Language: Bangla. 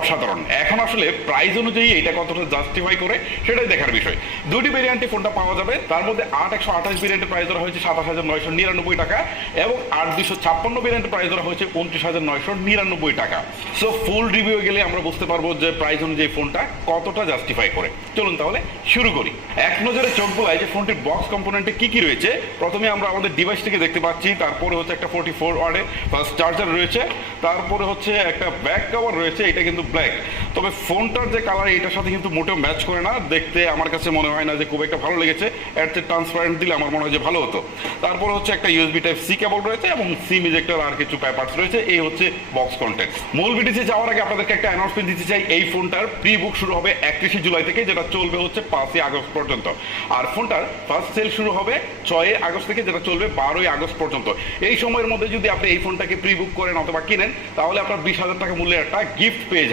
অসাধারণ। এখন আসলে প্রাইস অনুযায়ী এটা কতটা জাস্টিফাই করে সেটাই দেখার বিষয়। দুটি ভেরিয়েন্টে ফোনটা পাওয়া যাবে, তার মধ্যে ৮/১২৮ ভেরিয়েন্টের প্রাইস ধরা হয়েছে ২৭,৯৯৯ টাকা এবং ৮/২৫৬ ভেরিয়েন্টের প্রাইস ধরা হয়েছে ২৯,৯৯৯ টাকা। সো ফুল রিভিউ গেলে আমরা বুঝতে পারবো যে প্রাইস অনুযায়ী ফোনটা কতটা জাস্টিফাই করে। চলুন তাহলে শুরু করি। এক নজরে চোখ বোলায় যে ফোনটির বক্স কম্পোনেন্টে কি কি রয়েছে। প্রথমে আমরা আমাদের ডিভাইসটিকে দেখতে পাচ্ছি, তারপরে হচ্ছে একটা 44 ওয়াটের ফাস্ট চার্জার রয়েছে, তারপরে হচ্ছে একটা ব্যাক কভার রয়েছে, এটা কিন্তু ব্ল্যাক। তবে ফোনটার যে কালার এটার সাথে কিন্তু মোটেও ম্যাচ করে না, দেখতে আমার কাছে মনে হয় না যে খুব একটা ভালো লেগেছে। এর চেয়ে ট্রান্সপারেন্ট দিলে আমার মনে হয় যে ভালো হতো। তারপরে হচ্ছে একটা ইউএসবি টাইপ সি কেবল রয়েছে এবং সিম ইজেক্টর আর কিছু পেপারস রয়েছে। এই হচ্ছে বক্স কন্টেন্ট। মূল ভিডিওতে যাওয়ার আগে আপনাদেরকে একটা অ্যানাউন্সমেন্ট দিতে চাই। এই ফোনটার প্রি বুক শুরু হবে 31 জুলাই থেকে, যেটা চলবে হচ্ছে 5 আগস্ট পর্যন্ত। আর ফোনটার ফার্স্ট সেল শুরু হবে 6 আগস্ট থেকে, যেটা চলবে 12 আগস্ট পর্যন্ত। এই সময়ের মধ্যে যদি আপনি এই ফোনটাকে প্রি বুক করেন অথবা কিনেন, তাহলে আপনার 20,000 টাকা মূল্যের একটা গিফট পেয়ে